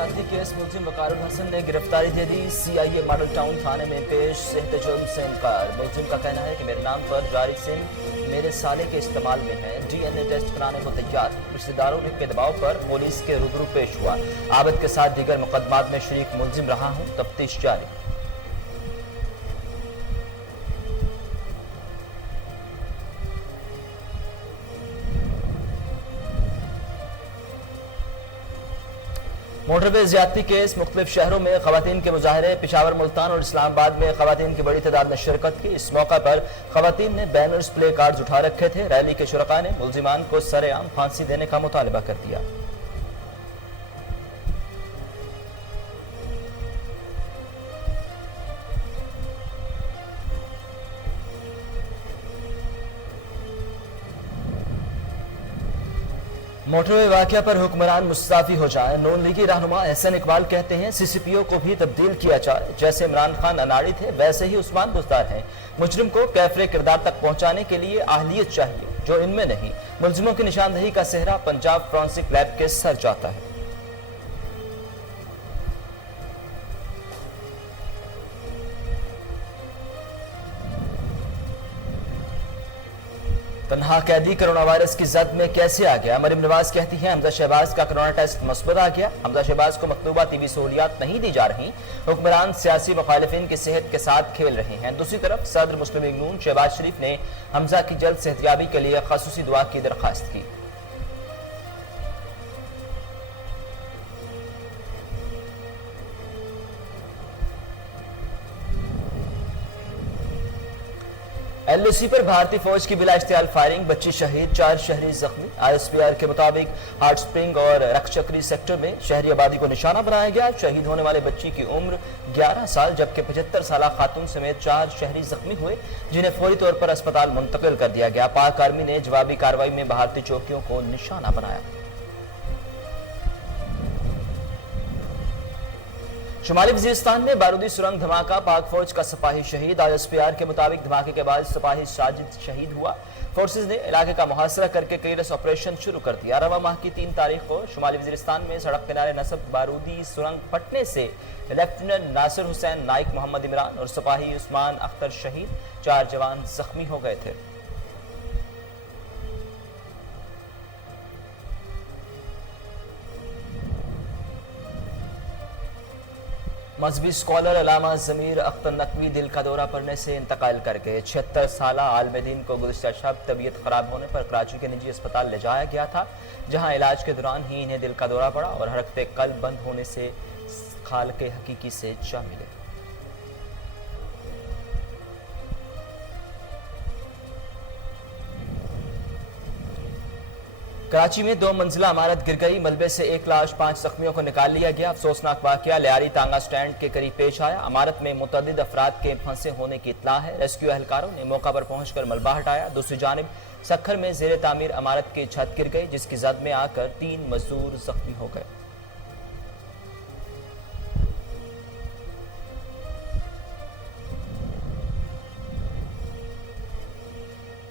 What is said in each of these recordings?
ज्यादती केस मुलजिम वकार हसन ने गिरफ्तारी दे दी। CIA मॉडल टाउन थाने में पेश, सेहत जुर्म से इनकार। मुलजिम का कहना है कि मेरे नाम पर जारी सिम मेरे साले के इस्तेमाल में है। DNA टेस्ट कराने को तैयार। रिश्तेदारों के दबाव पर पुलिस के रूबरू पेश हुआ। आबद के साथ दीगर मुकदमात में शरीक मुलजिम रहा हूँ, तफ्तीश जारी। मोटरवे ज्यादती केस, मुख्तलिफ शहरों में खवातीन के मुजाहरे। पेशावर, मुल्तान और इस्लामाबाद में खवातीन की बड़ी तादाद ने शिरकत की। इस मौका पर खवातीन ने बैनर्स, प्ले कार्ड्स उठा रखे थे। रैली के शुरका ने मुलजिमान को सरेआम फांसी देने का मुतालबा कर दिया। मोटरवे वाकया पर हुक्मरान मुस्ताफी हो जाए। नून लीगी रहनुमा एहसन इकबाल कहते हैं CCPO को भी तब्दील किया जाए। जैसे इमरान खान अनाड़ी थे वैसे ही उस्मान बुज़दार हैं। मुजरिम को कैफरे किरदार तक पहुंचाने के लिए आहलियत चाहिए, जो इनमें नहीं। मुलजिमों की निशानदही का सेहरा पंजाब फॉरेंसिक लैब के सर जाता है। तन्हा कैदी कोरोना वायरस की जद में कैसे आ गया? मरियम नवाज कहती हैं हमजा शहबाज का कोरोना टेस्ट मुस्बत आ गया। हमजा शहबाज को मतलूबा तिबी सहूलियात नहीं दी जा रही। हुक्मरान सियासी मुखालिफिन की सेहत के साथ खेल रहे हैं। दूसरी तरफ सदर मुस्लिम लीग नून शहबाज शरीफ ने हमजा की जल्द सेहतयाबी के लिए खसूसी दुआ की दरख्वास्त की। LOC पर भारतीय फौज की बिला इख्तियार फायरिंग, बच्ची शहीद, 4 शहरी जख्मी। ISPR के मुताबिक हार्ट स्प्रिंग और रक्षचक्री सेक्टर में शहरी आबादी को निशाना बनाया गया। शहीद होने वाले बच्ची की उम्र 11 साल जबकि 75 साल खातून समेत 4 शहरी जख्मी हुए, जिन्हें फौरी तौर पर अस्पताल मुंतकिल कर दिया गया। पाक आर्मी ने जवाबी कार्रवाई में भारतीय चौकियों को निशाना बनाया। शुमाली वजीरिस्तान में बारूदी सुरंग धमाका, पाक फौज का सिपाही शहीद। ISPR के मुताबिक धमाके के बाद सिपाही साजिद शहीद हुआ। फोर्सेज ने इलाके का मुहासरा करके क्लियरेंस ऑपरेशन शुरू कर दिया। रवा माह की 3 तारीख को शुमाली वजीरिस्तान में सड़क किनारे नस्ब बारूदी सुरंग फटने से लेफ्टिनेंट नासिर हुसैन, नाइक मोहम्मद इमरान और सिपाही उस्मान अख्तर शहीद, 4 जवान जख्मी हो गए थे। मजहबी स्कॉलर अलामा ज़मीर अख्तर नकवी दिल का दौरा पड़ने से इंतकाल कर गए। 76 साला आलम दीन को गुज़िश्ता शब तबीयत खराब होने पर कराची के निजी अस्पताल ले जाया गया था, जहां इलाज के दौरान ही इन्हें दिल का दौरा पड़ा और हरकते कल्ब बंद होने से खालिक़े हकीकी से जा मिले। कराची में 2 मंजिला इमारत गिर गई। मलबे से 1 लाश 5 जख्मियों को निकाल लिया गया। अफसोसनाक वाकया लियारी तांगा स्टैंड के करीब पेश आया। इमारत में मुतअद्दिद अफराद के फंसे होने की इत्तला है। रेस्क्यू एहलकारों ने मौका पर पहुंचकर मलबा हटाया। दूसरी जानिब सखर में ज़ेरे तामीर इमारत की छत गिर गई, जिसकी जद में आकर 3 मजदूर जख्मी हो गए।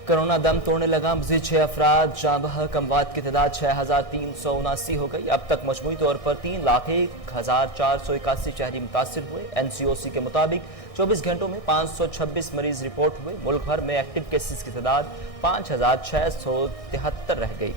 कोरोना दम तोड़ने लगा, मज़ीद 6 अफराद जाँ बहक। अमवात की तादाद 6379 हो गई। अब तक मजमूई तौर पर 3,01,481 शहरी मुतासिर हुए। NCOC के मुताबिक 24 घंटों में 526 मरीज रिपोर्ट हुए। मुल्क भर में एक्टिव केसेस की तादाद 5673 रह गई।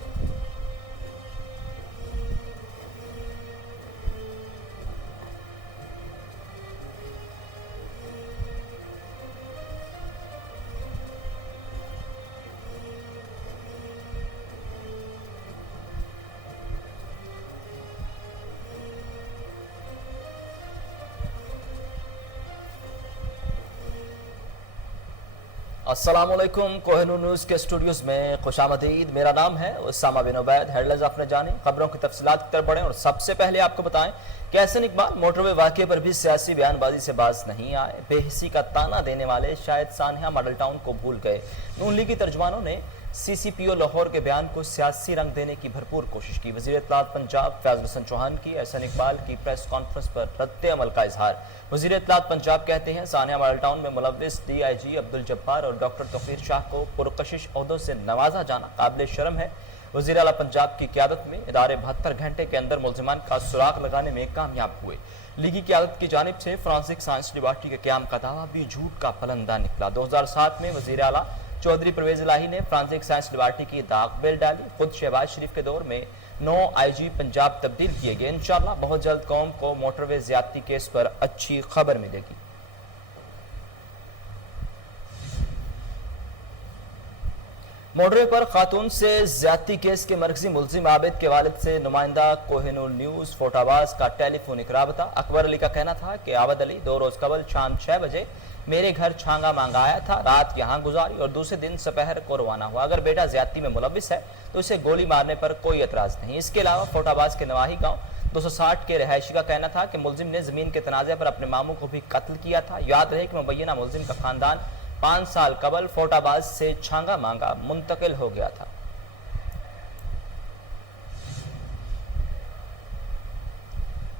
अस्सलामुअलैकुम, कोहिनूर न्यूज़ के स्टूडियोज में खुशामदीद। मेरा नाम है उसामा बिन उबैद। हेडलाइंस आपने जानी, खबरों की तफसीलात की तरफ बढ़ें और सबसे पहले आपको बताएं कि एहसन इकबाल मोटरवे वाक़े पर भी सियासी बयानबाजी से बाज नहीं आए। बेहिसी का ताना देने वाले शायद सानहा मॉडल टाउन को भूल गए। नून लीगी तर्जमानों ने CCPO लाहौर के बयान को सियासी रंग देने की भरपूर कोशिश की। वज़ीर इत्तलात पंजाब फैज़ हसन चौहान की एहसन इकबाल की प्रेस कॉन्फ्रेंस पर रद्द अमल का इजहार। वज़ीर इत्तलात पंजाब कहते हैं सानिया मॉडल टाउन में मुलव्विस DIG अब्दुल जब्बार और डॉक्टर तौकीर शाह को पुरकशिश ओहदों से नवाजा जाना काबिल शर्म है। वज़ीर आला पंजाब की क़यादत में इदारे 72 घंटे के अंदर मुलजिमान का सुराग लगाने में कामयाब हुए। लीगी क़यादत की जानिब से फॉरेंसिक साइंस लेबॉरेटरी के क़याम का दावा भी झूठ का पलंदा निकला। 2007 में वज़ीर आला चौधरी परवेज इलाही ने फॉरेंसिक साइंस लेबॉरेटरी की दाग बेल डाली। खुद शहबाज शरीफ के दौर में 9 IG पंजाब तब्दील किए गए। इंशाअल्लाह बहुत जल्द कौम को मोटरवे ज्यादती केस पर अच्छी खबर मिलेगी। मोटरवे पर खातून से ज्यादती केस के मरकजी मुलजिम आबिद के वालिद से नुमाइंदा कोहिनूर न्यूज फोटाबाज का टेलीफोनिक राबता। अकबर अली का कहना था कि आबिद अली 2 रोज कबल शाम 6 बजे मेरे घर छांगा मांगा आया था, रात यहाँ गुजारी और दूसरे दिन दोपहर को रवाना हुआ। अगर बेटा ज्यादती में मुलविस है तो इसे गोली मारने पर कोई एतराज नहीं। इसके अलावा फोटाबाज के नवाही गांव 260 के रहायशी का कहना था कि मुलजिम ने जमीन के तनाज़े पर अपने मामू को भी कत्ल किया था। याद रहे कि मुबैना मुलजिम का खानदान 5 साल कबल फोटाबाज से छांगा मांगा मुंतकिल हो गया था।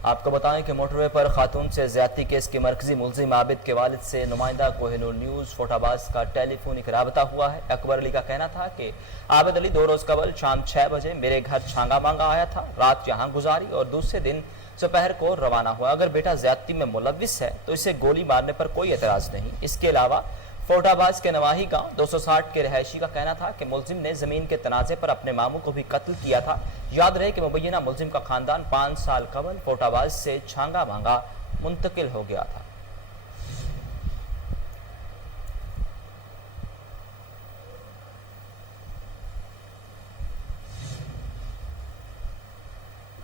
आपको बताएं कि मोटरवे पर खातून से ज्यादती केस के मरकजी मुलजिम आबिद के वालिद से नुमाइंदा कोहिनूर न्यूज फोटाबाज का टेलीफोनिक राबता हुआ है। अकबर अली का कहना था कि आबिद अली 2 रोज कबल शाम 6 बजे मेरे घर छांगा मांगा आया था, रात यहाँ गुजारी और दूसरे दिन दोपहर को रवाना हुआ। अगर बेटा ज्यादती में मुलविस है तो इसे गोली मारने पर कोई एतराज नहीं। इसके अलावा फोटाबाज के नवाही गांव 260 के रहायशी का कहना था कि मुलजिम ने जमीन के तनाज़े पर अपने मामू को भी कत्ल किया था। याद रहे कि मुबैना मुलजिम का खानदान 5 साल कबल फोटाबाज से छांगा मांगा मुंतकिल हो गया था।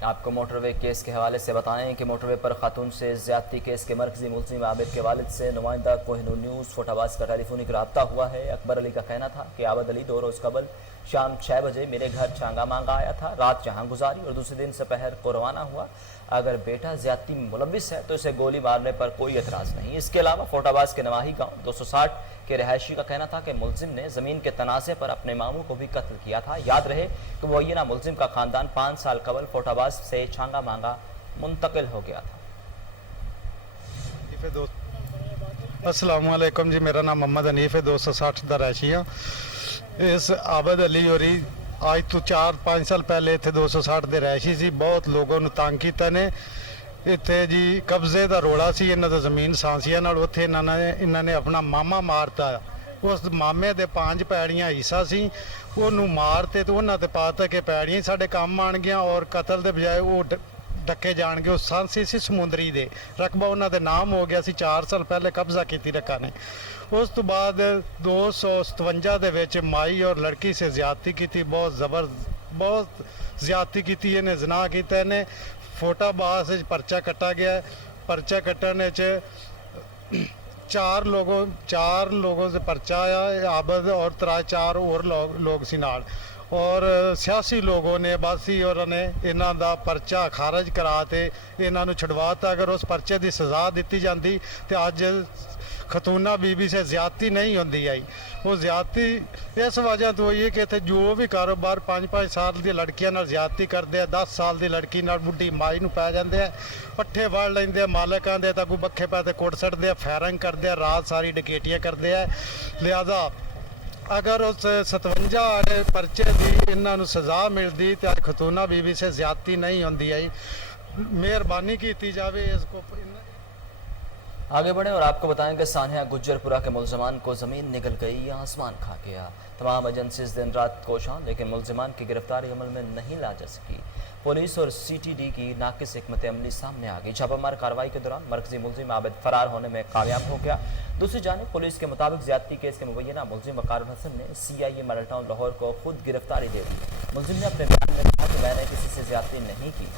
आपको मोटरवे केस के हवाले से बताएं कि मोटरवे पर खातून से ज्यादती केस के मरकजी मुलजिम आबिद के वालिद से नुमाइंदा कोहिनूर न्यूज फोटाबाज का टेलीफोनिक राब्ता हुआ है। अकबर अली का कहना था कि आबिद अली 2 रोज कबल शाम 6 बजे मेरे घर छांगा मांगा आया था, रात यहाँ गुजारी और दूसरे दिन दोपहर को रवाना हुआ। अगर बेटा ज्यादती में मुलविस है तो इसे गोली मारने पर कोई एतराज नहीं। इसके अलावा फोटाबाज के नवाही गांव 260 के रहायशी का कहना था कि मुलजिम ने जमीन के तनाज़े पर अपने मामू को भी कत्ल किया था। याद रहे कि मुबैना मुलजिम का खानदान 5 साल कबल फोटाबाज से छांगा मांगा मुंतकिल हो गया था। अस्सलाम वालेकुम जी, मेरा नाम मोहम्मद हनीफ है, 260 दा रहायशी हाँ। इस आबिद अली होरी आज तो 4-5 साल पहले इतने 260 के रहायशी सी। बहुत लोगों ने तंग किया ने। इतने जी कब्जे का रोड़ा सी, इन्हों का जमीन सांसिया नाल, उत्थे इन्होंने अपना मामा मारता। उस मामे दे 5 पैड़ियां हिस्सा सी, उन्होंने मारते तो उन्होंने पाता कि पैड़ियां साढ़े काम आन गया और कतल के बजाय वो डके जान गए। सांसी सी समुंदरी दे, रकबा उन्होंने नाम हो गया सी। 4 साल पहले कब्जा की रखा ने। उस तो बाद 257 दे विच माई और लड़की से ज्यादती की, बहुत ज्यादती की। इन्हें जना किया, इन्हें फोटाबाज परचा कटा गया। परचा कटने 4 लोगों से परचा आया, आबिद और 4 और लोग सी नाल। और सियासी लोगों ने बासी और ने इन्हों का परचा खारज कराते इन्हों छुड़वाता। अगर उस परचे की सज़ा दी जाती तो अज खतूना बीबी से ज्यादती नहीं होती आई। वो ज्यादती इस वजह तो हुई है कि इतने जो भी कारोबार 5-5 साल की लड़कियों नाल ज्यादती करते हैं, 10 साल की लड़की नाल बुढ़ी माई नूं पै जाते हैं, पट्ठे वड़ लेंदे मालकां दे, तां कोई बखे पैसे कुट छड्डदे हैं, फायरिंग करते हैं, रात सारी डकैतियां करते हैं। लिहाजा अगर उस 57 वाले परचे की इन्हों सज़ा मिलती तो अज खतूना बीबी से ज्यादती नहीं होती आई। मेहरबानी की जाए इसको। आगे बढ़े और आपको बताएं कि सानिया गुज्जरपुरा के मुलजमान को ज़मीन निगल गई या आसमान खा गया। तमाम एजेंसीज दिन रात कोशां, लेकिन मुलजमान की गिरफ्तारी अमल में नहीं ला जा सकी। पुलिस और CTD की नाकिस हिकमत अमली सामने आ गई। छापामार कार्रवाई के दौरान मरकजी मुलजिम आबिद फरार होने में कामयाब हो गया। दूसरी जानिब पुलिस के मुताबिक ज्यादती केस के मुबैना मुलजिम वकार हसन ने CIA मॉडल टाउन लाहौर को खुद गिरफ्तारी दे दी। मुलजिम ने अपने बयान में कहा कि मैंने किसी से ज्यादती नहीं की।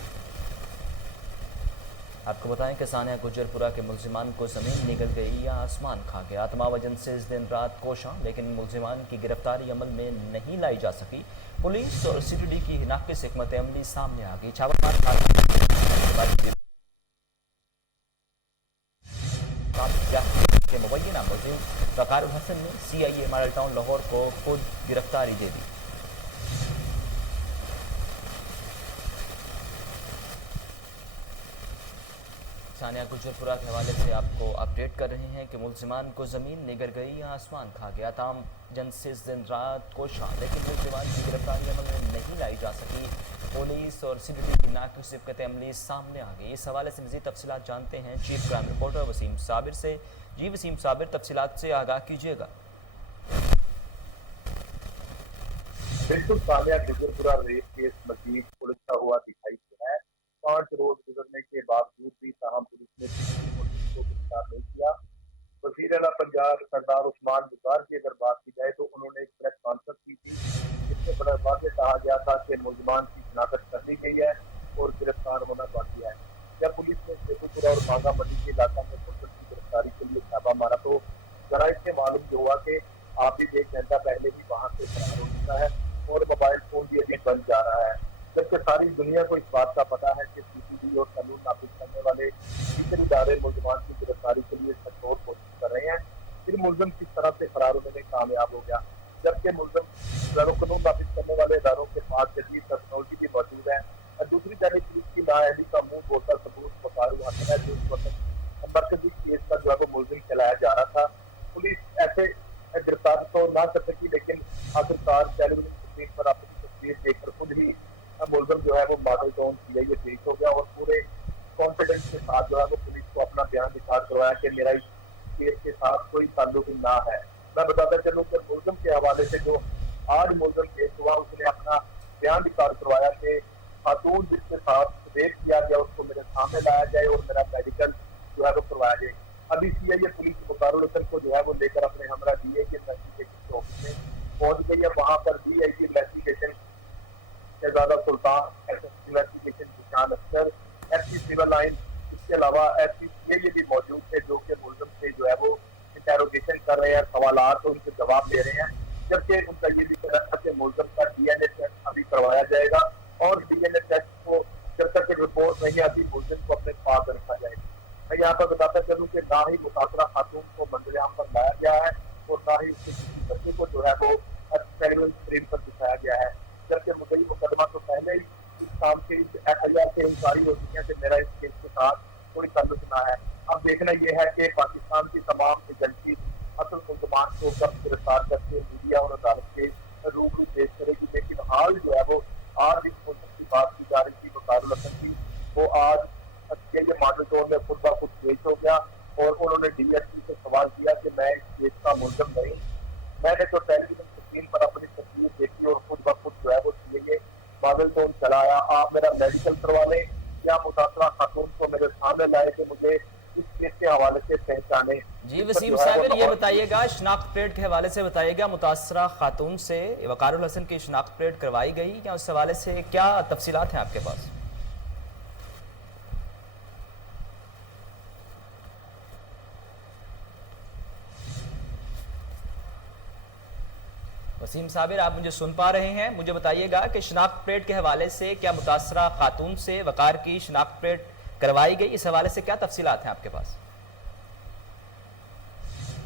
आपको बताएं कि सानिया गुज्जरपुरा के मुलजिमान को ज़मीन निगल गई या आसमान खा गया। तमाम एजेंसीज दिन रात कोशां, लेकिन मुलजिमान की गिरफ्तारी अमल में नहीं लाई जा सकी। पुलिस और CTD की नाकिस हिकमत अमली सामने आ गई। छापामार के मुबैना मुलजिम वकार हसन ने CIA मॉडल टाउन लाहौर को खुद गिरफ्तारी दे दी। थाना गुजरपुरा के हवाले से आपको अपडेट कर रहे हैं कि मुलजिमान को ज़मीन निगर गई या आसमान खा गया। तमाम जनसिस दिन रात कोशां, लेकिन मुलजिमान की गिरफ्तारी अमल में नहीं लाई जा सकी। पुलिस और CBP की नाक़िसिबत अमली सामने आ गई। इस हवाले से मज़ीद तफसीलात जानते हैं chief crime reporter Waseem Sabir से। जी वसीम साबिर, तफसीलात से आगाह कीजिएगा। बिल्कुल तालिया गुजरपुरा रेप केस मजीद उलझता हुआ दिखाई दे रहा है। 5 रोज गुजरने के बावजूद भी ताहम पुलिस ने किसी को गिरफ्तार नहीं किया। वज़ीर आला पंजाब सरदार उस्मान बुज़दार की अगर बात की जाए तो उन्होंने एक प्रेस कॉन्फ्रेंस की थी, जिसमें बड़ा वाज़ेह कहा गया था कि मुलजमान की शिनाख्त कर ली गई है और गिरफ्तार होना बाकी है। जब पुलिस ने शेखुपुरा और बांगा मंडी के इलाका में मुलजिम की गिरफ्तारी के लिए छापा मारा तो जराइद से मालूम जो हुआ कि आप भी 1 घंटा पहले ही वहाँ से फरार हो चुका है और मोबाइल फोन भी अभी बंद जा रहा है। जबकि सारी दुनिया को इस बात का पता है कि CCB और कानून नाफिज करने वाले दूसरे इदारे मुलजमान की गिरफ्तारी के लिए कठोर कोशिश कर रहे हैं। फिर मुलजिम किस तरह से फरार होने में कामयाब हो गया, जबकि मुलजिम कानून नाफिज करने वाले इदारों के पास जदीद टेक्नोलॉजी भी मौजूद है। और दूसरी जानिब पुलिस की नाअहली का मुंह बोलता सबूत बकारू हासिल है, जो इस वक्त मरकजी केस का जो है वो मुलजिम चलाया जा रहा था। पुलिस ऐसे गिरफ्तार तो ना कर सकी, लेकिन आखिरकार टेलीविजन स्क्रीन पर अपनी तस्वीर देखकर खुद ही मुलजिम जो है वो मॉडल टाउन CIA पेश हो गया और पूरे कॉन्फिडेंस के साथ जो है वो पुलिस को अपना बयान दिखा करवाया कि मेरा इस केस के साथ कोई ताल्लुक ना है। मैं बताता चलूँ कि मुलजिम के हवाले से जो आज मुलजिम केस हुआ, उसने अपना बयान दिखा करवाया कि खातून जिसके साथ रेप किया गया उसको मेरे सामने लाया जाए और मेरा मेडिकल जो है वो करवाया जाए। अभी CIA पुलिस बुकारुल हसन को जो है वो लेकर अपने हमरा DA के इन्वेस्टिगेशन ऑफिस में पहुंच गई है। वहाँ पर DIG इन्वेस्टिगेशन शहजादा सुल्तान, इन्वेस्टिगेशन निशान अख्तर, SP सिविल लाइन, इसके अलावा SP CIA भी मौजूद थे, जो कि मुलजिम से जो है वो इंटेरोगेशन कर रहे हैं, सवालात तो उनके जवाब दे रहे हैं। जबकि उनका ये भी कहना था कि मुलजिम का DNA टेस्ट अभी करवाया जाएगा और DNA टेस्ट को जब तक रिपोर्ट नहीं आती मुलजिम को अपने पास रखा जाएगा। मैं यहाँ पर बताता चलूँ कि ना ही मुतासरा खातून को मंजरेआम पर लाया गया है और ना ही उसके किसी बच्चे को जो है वो टेलीविजन स्क्रीन पर दिखाया गया है, जबकि मुद्दई मुकदमा तो पहले ही इस काम के इस FIR से इंकारी हो चुकी है कि मेरा इस केस के साथ कोई ताल्लुक ना है। अब देखना यह है कि पाकिस्तान की तमाम एजेंसी असल मुलजमान को कब गिरफ्तार करके मीडिया और अदालत के रूबरू पेश करेगी। लेकिन हाल जो है वो आज इस मुल्क की बात की जा रही थी बकारुल हसन की, वो आज के मॉडल टाउन में खुद ब खुद पेश हो गया और उन्होंने DSP से सवाल किया कि मैं इस केस का मुलजिम नहीं, मैंने तो टेलीविजन स्क्रीन पर अपनी तस्वीर देखी और खुद ब खुद जो है वो CIA मॉडल टाउन चलाया, आप मेरा मेडिकल करवा लें या मुतासरा खातून को मेरे सामने लाए कि मुझे इस केस के हवाले से पहचाने। जी वसीम साबिर, ये बताइएगा शनाख्त प्लेट के हवाले से बताइएगा, मुतासरा खातून से वकारुल हसन की शनाख्त प्लेट करवाई गई या उस हवाले से क्या तफसीलात हैं आपके पास? वसीम साबिर, आप मुझे सुन पा रहे हैं? मुझे बताइएगा कि शनाख्त प्लेट के हवाले से क्या मुतासरा खातून से वकार की शनाख्त प्लेट करवाई गई, इस हवाले से क्या तफसीलात हैं आपके पास?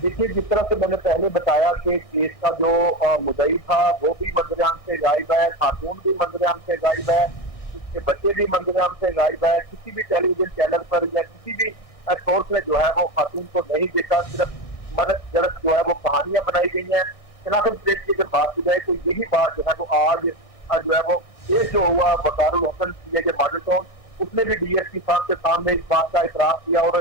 देखिए, जिस तरह से मैंने पहले बताया कि केस का जो मुद्दई था वो भी मंजरेआम से गायब है, खातून भी मंजरेआम से गायब है, उसके बच्चे भी मंजरेआम से गायब है। किसी भी टेलीविजन चैनल पर या किसी भी सोर्स में जो है वो खातून को नहीं देखा, सिर्फ मदद जरत जो है वो कहानियां बनाई गई हैं। शनाख्त प्लेट की अगर बात की जाए तो यही बात जो है वो आज जो है वो केस जो हुआ Waqarul Hasan CIA model town, उसने भी DSP साहब के सामने इस बात का इतराफ किया और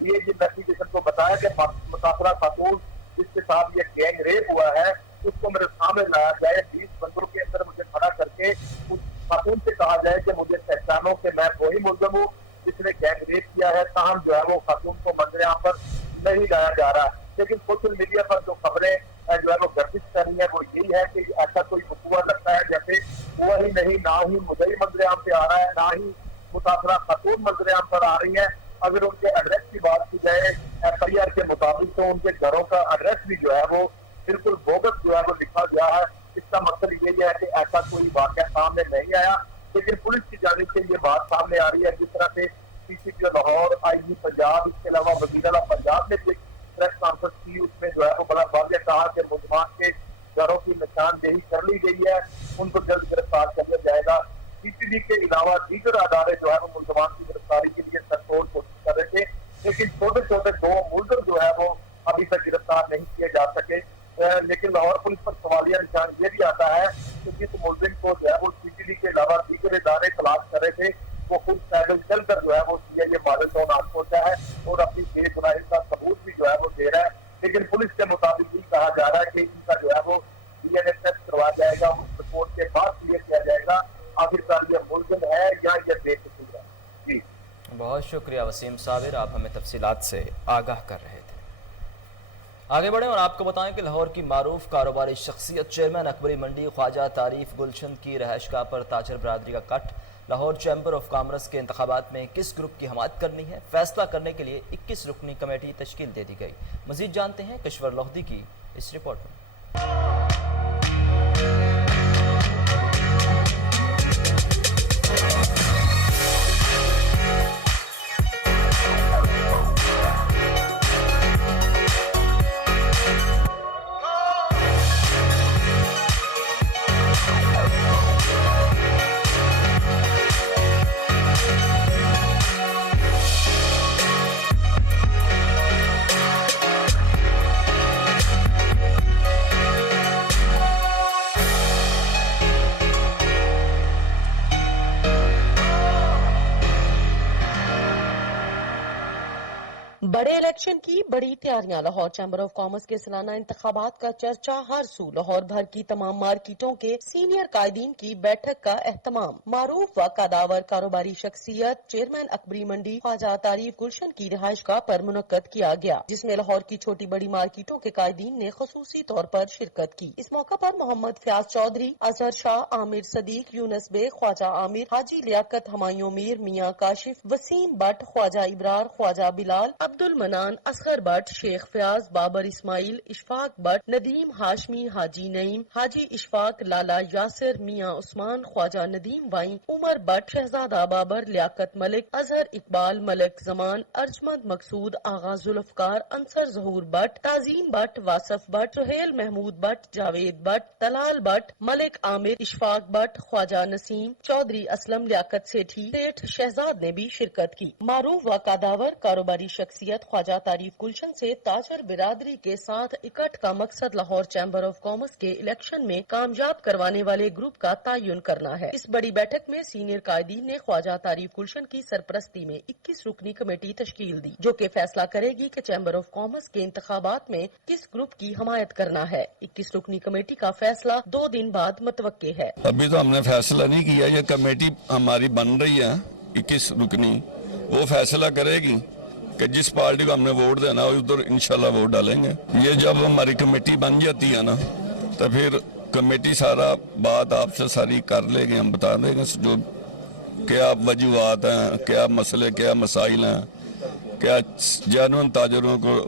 DIG इन्वेस्टिगेशन को बताया कि मुतासरा खातून जिसके साथ ये गैंग रेप हुआ है उसको मेरे सामने लाया जाए, 20 बंदों के अंदर मुझे खड़ा करके उस खातून से कहा जाए कि मुझे पहचानो कि मैं वही मुलजिम हूँ जिसने गैंग रेप किया है। ताहम जो है वो खातून को मंजरेआम पर नहीं लाया जा रहा। लेकिन सोशल मीडिया पर जो खबरें जो है वो गर्दिश कर रही है वो यही है कि ऐसा कोई वकूआ लगता है जैसे हुआ ही नहीं, ना ही मुद्दई मंजरेआम पे आ रहा है, ना ही मुतासरा खातून मंजरेआम पर आ रही है। अगर उनके एड्रेस की बात की जाए FIR के मुताबिक तो उनके घरों का एड्रेस भी जो है वो बिल्कुल बोगस जो है वो लिखा गया है। इसका मतलब यही है कि ऐसा कोई वाकया सामने नहीं आया, लेकिन पुलिस की जानिब से ये बात सामने आ रही है। जिस तरह से CCP लाहौर, IG पंजाब, इसके अलावा वज़ीर आला पंजाब ने भी प्रेस कॉन्फ्रेंस की, उसमें जो है वो बड़ा वाज़ेह कहा कि मुलजमान के घरों की निशानदेही कर ली गई है, उनको जल्द गिरफ्तार कर लिया जाएगा। CCB के अलावा दीगर अदारे जो है वो मुलजमान की गिरफ्तारी के लिए कठोर कोशिश कर रहे थे। लेकिन छोटे छोटे 2 मुलजिम जो है वो अभी तक गिरफ्तार नहीं किए जा सके। लेकिन लाहौर पुलिस पर सवालिया निशान ये भी आता है कि जिस मुलजिम को जो है वो सीसीडी के अलावा दीगर इदारे तलाश कर रहे थे, वो खुद पैदल चलकर जो है वो सीआईए मॉडल टाउन आ पहुंचा है और अपनी बेगुनाही का सबूत भी जो है वो दे रहा है। लेकिन पुलिस के मुताबिक भी कहा जा रहा है कि इनका जो है वो डीएनए टेस्ट करवाया जाएगा, उस रिपोर्ट के बाद क्लियर किया जाएगा आखिरकार ये मुलजिम है या ये बेकसूर है। जी बहुत शुक्रिया वसीम साबिर, आप हमें तफसीलात से आगाह कर रहे थे। आगे बढ़ें और आपको बताएं कि लाहौर की मारूफ कारोबारी शख्सियत चेयरमैन अकबरी मंडी ख्वाजा तारीफ गुलशन की रहायशगाह पर ताजर बरादरी का cut. Lahore chamber of commerce के इंतखाबात में किस ग्रुप की हमायत करनी है, फैसला करने के लिए 21 रुकनी कमेटी तश्कील दे दी गई। मजीद जानते हैं कश्वर लोहदी की इस रिपोर्ट में। बड़े इलेक्शन की बड़ी तैयारियां। लाहौर चैम्बर ऑफ कॉमर्स के सालाना इंतखाबात का चर्चा हर सू। लाहौर भर की तमाम मार्केटों के सीनियर कायदीन की बैठक का एहतमाम। मारूफ व कदावर कारोबारी शख्सियत चेयरमैन अकबरी मंडी ख्वाजा तारीफ गुलशन की रिहायशगाह पर मुनक्कद किया गया, जिसमें लाहौर की छोटी बड़ी मार्केटों के कायदीन ने खसूसी तौर पर शिरकत की। इस मौका पर मोहम्मद फयाज चौधरी, अजहर शाह, आमिर सदीक, यूनस बेग, ख्वाजा आमिर, हाजी लियाकत, हमायूं मीर, मियां काशिफ, वसीम भट्ट, ख्वाजा इब्रार, ख्वाजा बिलाल, अब्दुल मनान, असगर भट्ट, शेख फयाज, बाबर इस्माइल, इशफाक भट्ट, नदीम हाशमी, हाजी नईम, हाजी इशफाक, लाला यासिर, मियां उस्मान, ख्वाजा नदीम वाई, उमर भट्ट, शहजादा बाबर, लियाकत मलिक, अजहर इकबाल, मलिक जमान, अर्जमंद मकसूद, आगा जुल्फकार, अंसर जहूर भट्ट, ताजीम भट्ट, वासफ भट्ट, सुहेल महमूद भट्ट, जावेद भट्ट, तलाल भट्ट, मलिक आमिर, इशफाक भट्ट, ख्वाजा नसीम, चौधरी असलम, लियाकत सेठी, सेठ शहजाद ने भी शिरकत की। मारूफ व कादावर कारोबारी शख्सियत ख्वाजा तारीफ गुलशन से ताजर बिरादरी के साथ इकट्ठ का मकसद लाहौर चैम्बर ऑफ कॉमर्स के इलेक्शन में कामयाब करवाने वाले ग्रुप का तयन करना है। इस बड़ी बैठक में सीनियर कायदीन ने ख्वाजा तारीफ गुलशन की सरपरस्ती में 21 रुकनी कमेटी तश्कील दी, जो कि फैसला करेगी कि चैम्बर ऑफ कॉमर्स के इंतखाबात में किस ग्रुप की हमायत करना है। 21 रुकनी कमेटी का फैसला 2 दिन बाद मुतवक्के है। अभी तो हमने फैसला नहीं किया, ये कमेटी हमारी बन रही है 21 रुकनी, वो फैसला करेगी कि जिस पार्टी को हमने वोट देना है उधर इंशाल्लाह वोट डालेंगे। ये जब हमारी कमेटी बन जाती है ना, तो फिर कमेटी सारा बात आपसे सारी कर लेगी, हम बता देंगे जो क्या वजूहात हैं, क्या मसले, क्या मसाइल हैं, क्या जानवन ताजरों को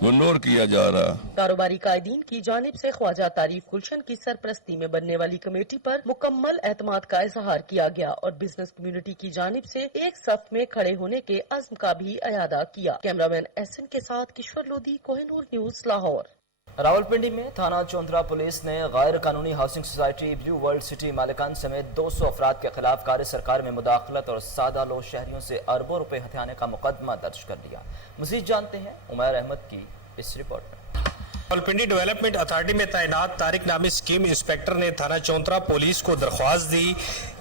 गुनोर किया जा रहा है। कारोबारी कायदीन की जानिब से ख्वाजा तारीफ गुलशन की सरपरस्ती में बनने वाली कमेटी पर मुकम्मल एतमाद का इजहार किया गया और बिजनेस कम्युनिटी की जानिब से एक सफ में खड़े होने के अज़्म का भी अयादा किया। कैमरामैन एहसन के साथ किश्वर लोधी, कोहिनूर न्यूज, लाहौर। रावलपिंडी में थाना चौंतरा पुलिस ने गैर कानूनी housing society blue world city मालिकान समेत 200 अफराद के खिलाफ कार्य सरकार में मुदाखलत और सादा लो शहरियों से अरबों रुपए हथियाने का मुकदमा दर्ज कर लिया। मजीद जानते हैं उमैर अहमद की इस रिपोर्ट में। रावलपिंडी डेवलपमेंट अथॉरिटी में तैनात तारिक नामी स्कीम इंस्पेक्टर ने थाना चौंतरा पुलिस को दरख्वास्त दी,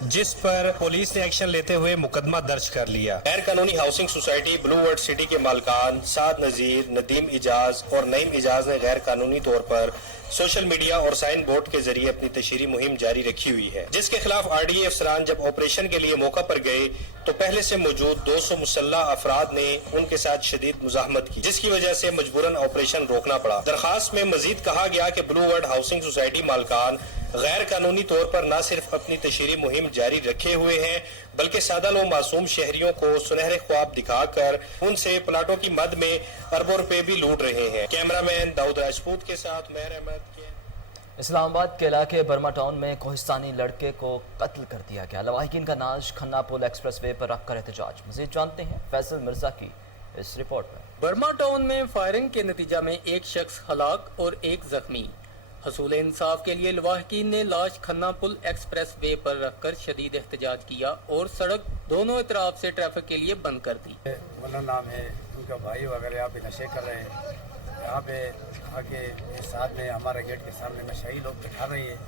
जिस पर पुलिस ने एक्शन लेते हुए मुकदमा दर्ज कर लिया। गैर कानूनी housing society blue world city के मालकान साद नजीर, नदीम इजाज और नईम इजाज ने गैर कानूनी तौर पर सोशल मीडिया और साइन बोर्ड के जरिए अपनी तशहरी मुहिम जारी रखी हुई है, जिसके खिलाफ आरडीए अफसरान जब ऑपरेशन के लिए मौका पर गए तो पहले से मौजूद 200 मुसल्लह अफराद ने उनके साथ शदीद मुजाहमत की, जिसकी वजह से मजबूरन ऑपरेशन रोकना पड़ा। दरखास्त में मजीद कहा गया कि ब्लू वर्ल्ड हाउसिंग सोसाइटी मालकान गैर कानूनी तौर पर न सिर्फ अपनी तशहरी मुहिम जारी रखे हुए हैं, बल्कि सादा लो मासूम शहरियों को सुनहरे ख्वाब दिखाकर उनसे प्लाटों की मद में अरबों रुपए भी लूट रहे हैं। कैमरामैन दाऊद राजपूत के साथ मेहर अहमद। इस्लामाबाद के इलाके बर्मा टाउन में कोहिस्तानी लड़के को कत्ल कर दिया गया। लवाहिकीन का नाश खन्ना पुल एक्सप्रेस वे पर रखकर एहतजाज। मज़ीद जानते हैं फैसल मिर्जा की इस रिपोर्ट में। बर्मा टाउन में फायरिंग के नतीजा में एक शख्स हलाक और एक जख्मी। हसूल इंसाफ के लिए लवाहिकीन ने लाश खन्ना पुल एक्सप्रेस वे पर रखकर शदीद एहतजाज किया और सड़क दोनों तरफ से ट्रैफिक के लिए बंद कर दी। वाला नाम है के भाई वगैरह यहाँ पे नशे कर रहे हैं, यहाँ पे आके इस साथ में हमारे गेट के सामने नशाई लोग बैठा रहे हैं,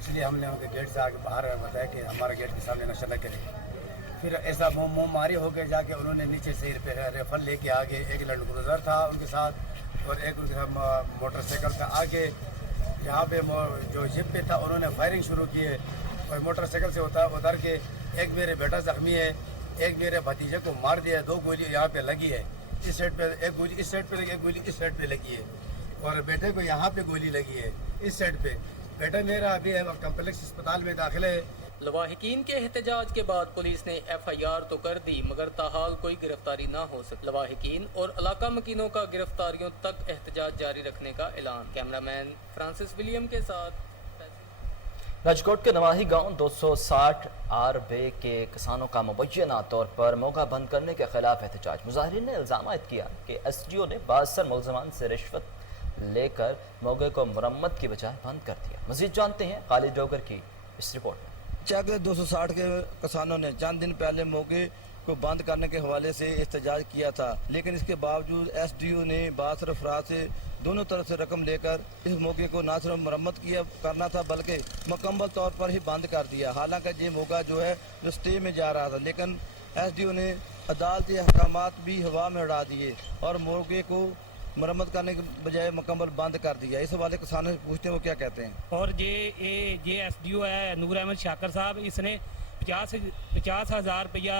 इसलिए हमने उनके गेट से आके बाहर बताया कि हमारे गेट के सामने नशा न करें। फिर ऐसा मुँह मारी हो गए, जाके उन्होंने नीचे से रेफर लेके आगे एक लैंड क्रूजर था उनके साथ और एक उनके साथ मोटरसाइकिल था, आगे यहाँ पे जो जिप पे था उन्होंने फायरिंग शुरू की है और मोटरसाइकिल से उतर के एक मेरे बेटा जख्मी है, एक मेरे भतीजे को मार दिया, 2 गोली यहाँ पे लगी है, इस साइड पे एक गोली इस साइड पे लगी, एक गोली इस साइड पे लगी है और बेटे को यहाँ पे गोली लगी है इस साइड पे। बेटा मेरा अभी कम्प्लेक्स अस्पताल में दाखिल है। लवाहिकीन के एहतजाज के बाद पुलिस ने FIR तो कर दी मगर ताहाल कोई गिरफ्तारी ना हो सकी। लवाहिकीन और इलाका मकीनों का गिरफ्तारियों तक एहतजाज जारी रखने का ऐलान। कैमरामैन फ्रांसिस विलियम के साथ। राजकोट के नवाही गांव 260 RB के किसानों का मुबैना तौर पर मोगा बंद करने के खिलाफ एहतजाज। मुजाहिरीन ने इल्जाम किया कि SDO ने 62 मुलजमान से रिश्वत लेकर मोगे को मुरम्मत की बजाय बंद कर दिया। मजीद जानते हैं खालिद डोगर की इस रिपोर्ट में। चक 260 के किसानों ने चंद दिन पहले मोगे को बंद करने के हवाले से एहतजाज किया था, लेकिन इसके बावजूद SDO ने 62 अफराद से दोनों तरफ से रकम लेकर इस मौके को न सिर्फ मरम्मत करना था बल्कि मुकम्मल तौर पर ही बंद कर दिया। हालांकि ये मौका जो है जो स्टे में जा रहा था, लेकिन SDO ने अदालती अहकामात भी हवा में उड़ा दिए और मौके को मरम्मत करने के बजाय मुकम्मल बंद कर दिया। इस हवाले किसानों से पूछते हैं वो क्या कहते हैं। और ये SDO है नूर अहमद शाकर साहब, इसने 50,000 रुपया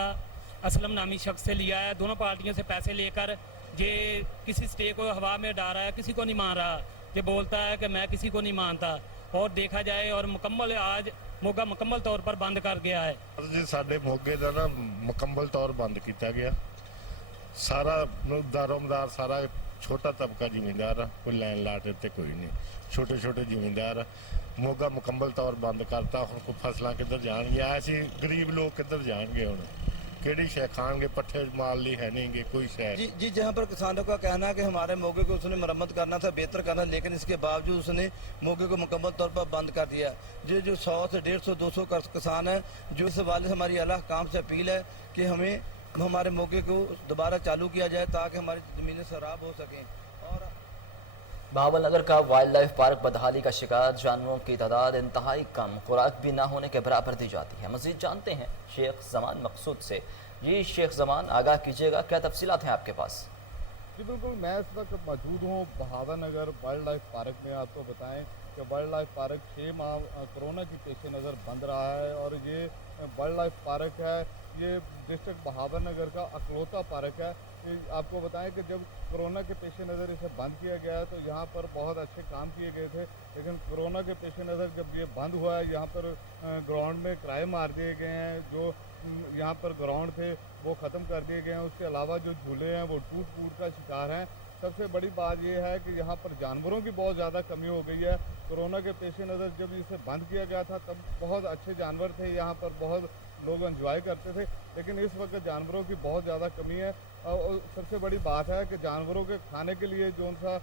असलम नामी शख्स से लिया है। दोनों पार्टियों से पैसे लेकर ये किसी स्टे को हवा में डाल रहा है, किसी को नहीं मान रहा। ये बोलता है कि मैं किसी को नहीं मानता और देखा जाए और मुकम्मल आज मोगा मुकम्मल तौर पर बंद कर गया है। जी साडे मोगे का ना मुकम्मल तौर बंद किया गया। सारा दारोमदार सारा छोटा तबका जिमींदार है, कोई लैंड लाट इतने कोई नहीं, छोटे छोटे जिमींदार है। मोगा मुकम्मल तौर बंद करता, हम फसलां किधर जाएंगे, ऐसे गरीब लोग किधर जाएंगे, हुण केड़ी शै खाएंगे, पट्ठे माल ली है नहीं कोई शै। जी जहाँ पर किसानों का कहना है कि हमारे मोगे को उसने मरम्मत करना था, बेहतर करना, लेकिन इसके बावजूद उसने मोगे को मुकम्मल तौर पर बंद कर दिया। जो 100 से 150 200 किसान है, जो इस हवाले से हमारी आला काम से अपील है कि हमें हमारे मौके को दोबारा चालू किया जाए ताकि हमारी ज़मीनें सराब हो सकें। और बहावलनगर का वाइल्ड लाइफ पार्क बदहाली का शिकार जानवरों की तादाद इंतहाई कम, खुराक भी ना होने के बराबर दी जाती है। मजीद जानते हैं शेख जमान मकसूद से। जी शेख जमान, आगाह कीजिएगा, क्या तफसीलात हैं आपके पास? जी बिल्कुल, मैं इस वक्त मौजूद हूँ बहावलनगर वाइल्ड लाइफ पार्क में। आपको बताएं कि वाइल्ड लाइफ पार्क 6 माह कोरोना की पेश नज़र बंद रहा है और ये वाइल्ड लाइफ पार्क है, ये डिस्ट्रिक्ट बहावलनगर का अकलौता पार्क है। आपको बताएं कि जब कोरोना के पेश नज़र इसे बंद किया गया है तो यहाँ पर बहुत अच्छे काम किए गए थे, लेकिन कोरोना के पेश नज़र जब ये बंद हुआ है, यहाँ पर ग्राउंड में किराए मार दिए गए हैं, जो यहाँ पर ग्राउंड थे वो ख़त्म कर दिए गए हैं। उसके अलावा जो झूले हैं वो टूट का शिकार हैं। सबसे बड़ी बात यह है कि यहाँ पर जानवरों की बहुत ज़्यादा कमी हो गई है। कोरोना के पेश नज़र जब इसे बंद किया गया था तब बहुत अच्छे जानवर थे, यहाँ पर बहुत लोग एंजॉय करते थे, लेकिन इस वक्त जानवरों की बहुत ज़्यादा कमी है। और सबसे बड़ी बात है कि जानवरों के खाने के लिए जो सा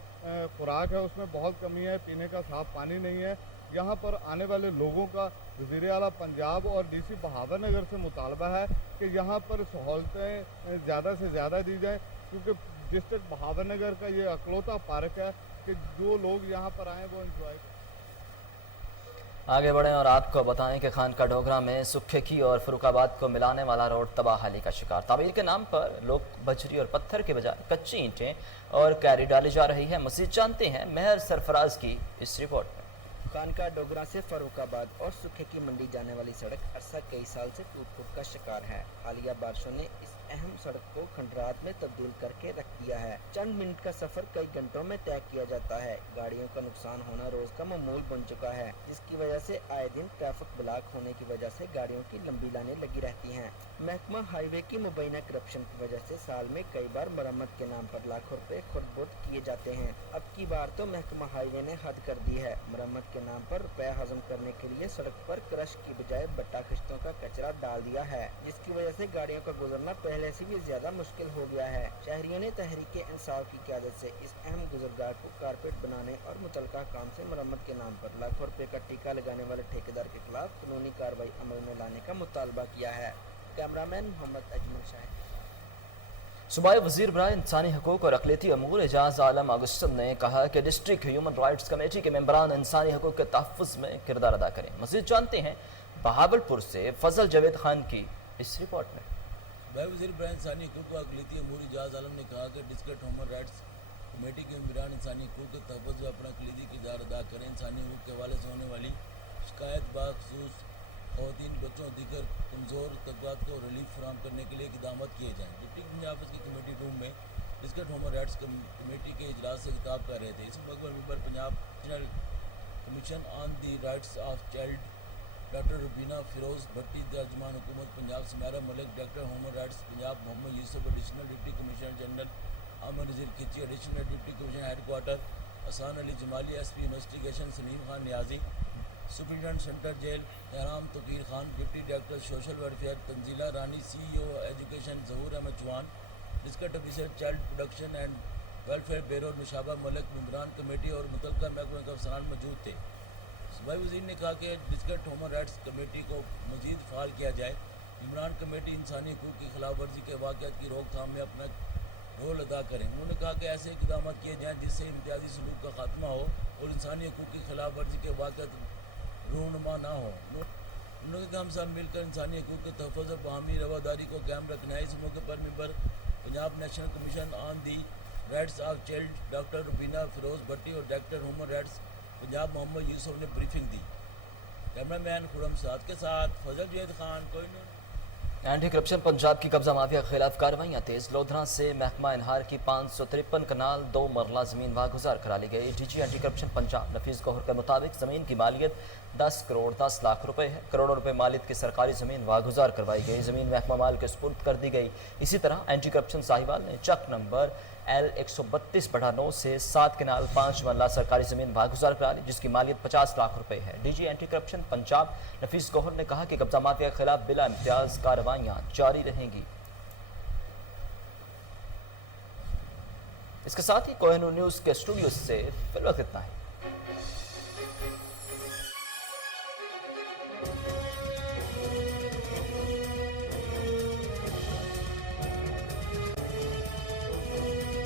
खुराक है उसमें बहुत कमी है, पीने का साफ़ पानी नहीं है। यहाँ पर आने वाले लोगों का वज़ीर आला पंजाब और DC बहावलनगर से मुतालबा है कि यहाँ पर सहूलतें ज़्यादा से ज़्यादा दी जाएँ, क्योंकि डिस्ट्रिक्ट बहावलनगर का ये अकलौता पार्क है कि जो लोग यहाँ पर आएँ वो एंजॉय करें। आगे बढ़ें और आपको बताएं कि खानका डोगरा में सुखे की और फरुखाबाद को मिलाने वाला रोड तबाहाली का शिकार। तामीर के नाम पर लोग बजरी और पत्थर के बजाय कच्ची ईंटें और कैरी डाली जा रही है। मज़ीद जानते हैं महर सरफराज की इस रिपोर्ट में। खानका डोगरा से फरुखाबाद और सुखे की मंडी जाने वाली सड़क अरसा कई साल से टूट का शिकार है। हालिया बारिशों ने इस अहम सड़क को खंडरात में तब्दील करके रख दिया है। चंद मिनट का सफर कई घंटों में तय किया जाता है। गाड़ियों का नुकसान होना रोज का मामूल बन चुका है, जिसकी वजह से आए दिन ट्रैफिक ब्लॉक होने की वजह से गाड़ियों की लंबी लाइनें लगी रहती हैं। महकमा हाईवे की मुबैना करप्शन की वजह से साल में कई बार मरम्मत के नाम पर लाखों रुपए खुर्द-बुर्द किए जाते हैं। अब की बार तो महकमा हाईवे ने हद कर दी है। मरम्मत के नाम पर रुपया हजम करने के लिए सड़क पर क्रश की बजाय बट्टा खिश्तों का कचरा डाल दिया है, जिसकी वजह से गाड़ियों का गुजरना पहले से भी ज्यादा मुश्किल हो गया है। शहरियों ने तहरीक इंसाफ की क़यादत से इस अहम गुजरगाह को कारपेट बनाने और मुतलका काम से मरम्मत के नाम पर लाखों रुपए का टीका लगाने वाले ठेकेदार के खिलाफ कानूनी कार्रवाई अमल में लाने का मुतालबा किया है। कैमरामैन मोहम्मद अजमल शाह। सूबाई वजीर बराए इंसानी हकूक और अकलियती अमूर एजाज आलम अगस्टन ने कहा कि डिस्ट्रिक्ट ह्यूमन राइट्स कमेटी के मेंबरान इंसानी हकूक के तहफ़्फ़ुज़ में किरदार अदा करें। मज़ीद जानते हैं बहावलपुर से फजल जावेद खान की इस रिपोर्ट में। सूबाई वजीर बराए इंसानी हकूक और अकलियती अमूर एजाज आलम ने कहा कि डिस्ट्रिक्ट ह्यूमन राइट्स कमेटी के मेंबरान इंसानी हकूक के तहफ़्फ़ुज़ में अपना कलीदी किरदार अदा करें। इंसानी हकूक के हवाले से होने वाली शिकायत बाखसूस ख़वातीन, बच्चों, दीगर कमज़ोर तबक़ात को रिलीफ फराहम करने के लिए इक़दाम किए जाएँ। डिप्टी कमिश्नर ऑफिस की कमेटी रूम में डिस्ट्रिक्ट ह्यूमन राइट्स कमेटी के इजलास से खिताब कर रहे थे। इस मौके पर member Punjab national commission on the rights of child doctor Rubina Feroz Bhatti, तर्जुमान हुकूमत Punjab Sumaira Malik, director human rights Punjab Muhammad Yousuf, additional deputy commissioner general Aman Nazir Khichi, additional deputy commissioner headquarter Ahsan Ali Jamali, SP investigation Saleem Khan Niazi, superintendent central jail Ehram Taqir Khan, deputy director social welfare Tanzeela Rani, CEO education Zahoor Ahmed Chauhan, district officer child protection and welfare bureau निशाबा Malik, मेंबरान committee और मुतल्लिका महकमे के अफसरान मौजूद थे। सूबाई वज़ीर ने कहा कि डिस्ट्रिक्ट ह्यूमन राइट्स कमेटी को मज़ीद फ़ाल किया जाए। मेंबरान कमेटी इंसानी हकूक़ की खिलाफ वर्जी के वाक़यात की रोकथाम में अपना रोल अदा करें। उन्होंने कहा कि ऐसे इक़दाम किए जाएँ जिससे इम्तियाजी सलूक का खात्मा हो और इंसानी हकूक़ की खिलाफ वर्जी के वाक़यात रूनुमा ना हो। उन्होंने कहा हम सब मिलकर इंसानी हकूक़ के तहफ़्फ़ुज़ और बाहमी रवादारी को कायम रखना है। इस मौके पर member Punjab national commission on the rights of child doctor Rubina Feroz Bhatti और director human rights Punjab Muhammad Yousuf ने ब्रीफिंग दी। कैमरामैन खुरम साद के साथ फजल जावेद खान, कोई नहीं। एंटी करप्शन पंजाब की कब्जा माफिया के खिलाफ कार्रवाइयाँ तेज। लोधरा से महकमा इनहार की 553 कनाल 2 मरला ज़मीन वागुजार करा ली गई। DG एंटी करप्शन पंजाब नफीस गौहर के मुताबिक ज़मीन की मालियत 10 करोड़ 10 लाख रुपए है। करोड़ों रुपए मालियत की सरकारी ज़मीन वागुजार करवाई गई। ज़मीन महकमा माल के सुपुर्द कर दी गई। इसी तरह एंटी करप्शन साहिवाल ने चक नंबर L132/9 से 7 कनाल 5 मरला सरकारी ज़मीन वागुजार करा ली, जिसकी मालियत 50 लाख रुपए है। DG एंटी करप्शन पंजाब नफीस गौहर ने कहा कि कब्जा माफिया के खिलाफ बिला इम्तियाज कार्रवाइयाँ जारी रहेंगी। इसके साथ ही कोहिनूर न्यूज़ के स्टूडियो से फिलहाल इतना है।